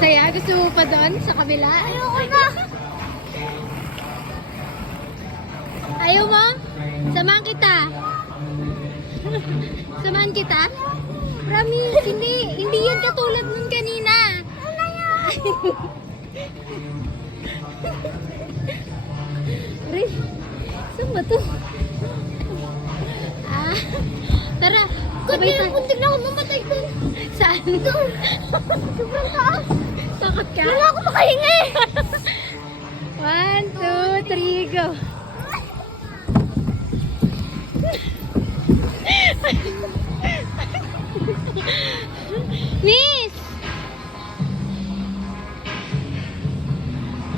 Saya, gusto mo pa doon sa kabila? Ayoko na. Ayaw mo? Samahan kita. Samahan kita? Promise, hindi yan katulad nun kanina. Ano yan? Re, saan ba to? Ah, tara, sabay tayo. Kunti na ako mamatay ko. Saan? Sobrang taas. Takot ka? Wala ako makahinga eh. 1, 2, 3, go.